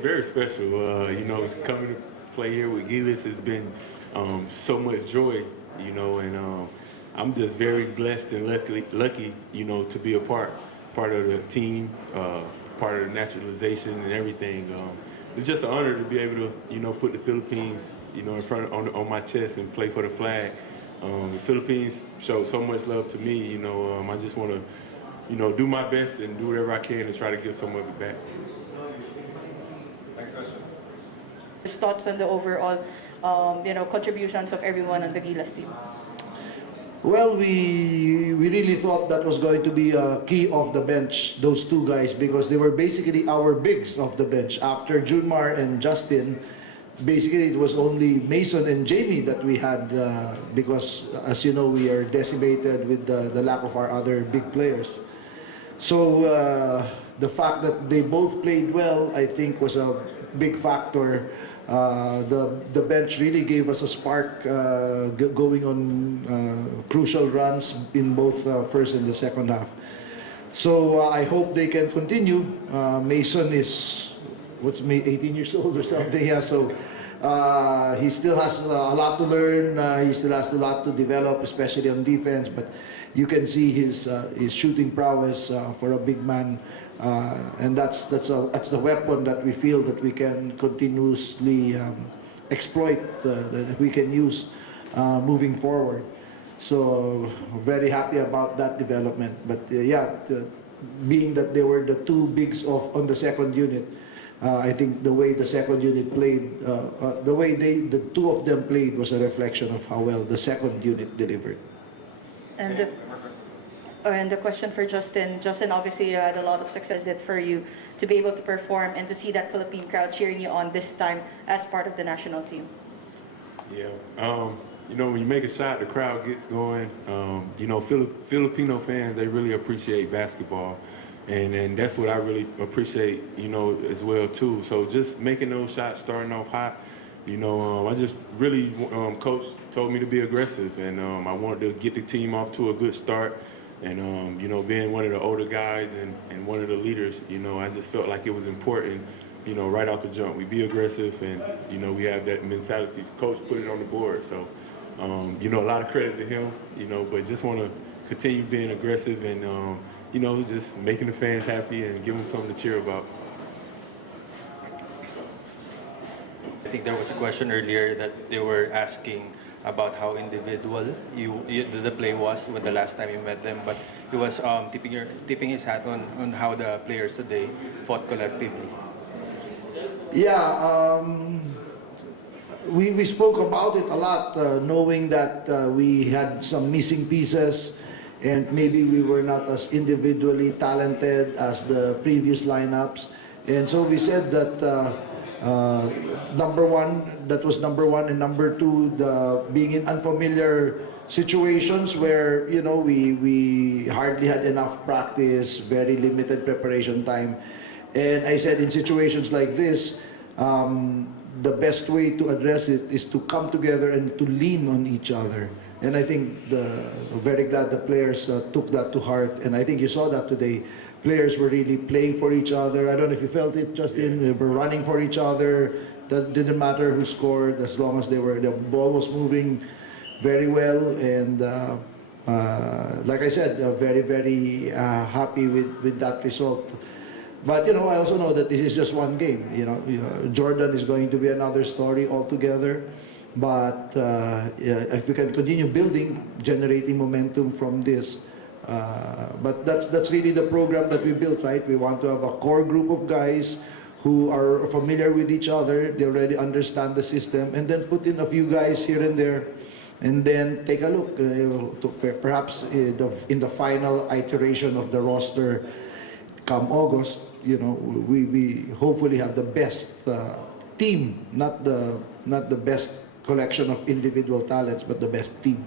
very special. You know, coming to play here with Gilas has been so much joy, you know, and I'm just very blessed and lucky, you know, to be a part of the team, part of the naturalization and everything. It's just an honor to be able to, you know, put the Philippines, you know, in front on my chest and play for the flag. The Philippines show so much love to me, you know. I just want to, you know, do my best and do whatever I can to try to give some of it back. Next question. His thoughts on the overall, you know, contributions of everyone on the Gilas team. Well, we really thought that was going to be a key off the bench, those two guys, because they were basically our bigs off the bench. After Junmar and Justin, basically it was only Mason and Jamie that we had because, as you know, we are decimated with the lack of our other big players. So the fact that they both played well, I think, was a big factor. The bench really gave us a spark going on crucial runs in both first and the second half. So I hope they can continue. Mason is, 18 years old or something? Yeah, so he still has a lot to learn. He still has a lot to develop, especially on defense. But you can see his shooting prowess for a big man. And that's the weapon that we feel that we can continuously exploit, that we can use moving forward. So very happy about that development. But being that they were the two bigs on the second unit, I think the way the second unit played, the way the two of them played was a reflection of how well the second unit delivered. And the question for Justin. Justin, obviously you had a lot of success for you to be able to perform and to see that Philippine crowd cheering you on this time as part of the national team. Yeah, you know, when you make a shot, the crowd gets going. You know, Filipino fans, they really appreciate basketball. And that's what I really appreciate, you know, as well too. So just making those shots, starting off hot, you know, I just really, coach told me to be aggressive, and I wanted to get the team off to a good start. And, you know, being one of the older guys and one of the leaders, you know, I just felt like it was important, you know, right off the jump. We be aggressive and, you know, we have that mentality. Coach put it on the board. So, you know, a lot of credit to him, you know, but just want to continue being aggressive and, you know, just making the fans happy and give them something to cheer about. I think there was a question earlier that they were asking about how individual the play was with the last time you met them, but he was tipping his hat on how the players today fought collectively. Yeah, we spoke about it a lot, knowing that we had some missing pieces and maybe we were not as individually talented as the previous lineups, and so we said that number one, and number two, the being in unfamiliar situations where, you know, we hardly had enough practice, very limited preparation time. And I said in situations like this, the best way to address it is to come together and to lean on each other. And I think I'm very glad the players took that to heart, and I think you saw that today. Players were really playing for each other. I don't know if you felt it, Justin. They were running for each other. That didn't matter who scored, as long as the ball was moving very well. And like I said, very, very happy with that result. But, you know, I also know that this is just one game. You know, Jordan is going to be another story altogether. But if we can continue building, generating momentum from this, but that's really the program that we built, right? We want to have a core group of guys who are familiar with each other, they already understand the system, and then put in a few guys here and there, and then take a look, perhaps in the final iteration of the roster come August, you know, we hopefully have the best team, not the best collection of individual talents, but the best team.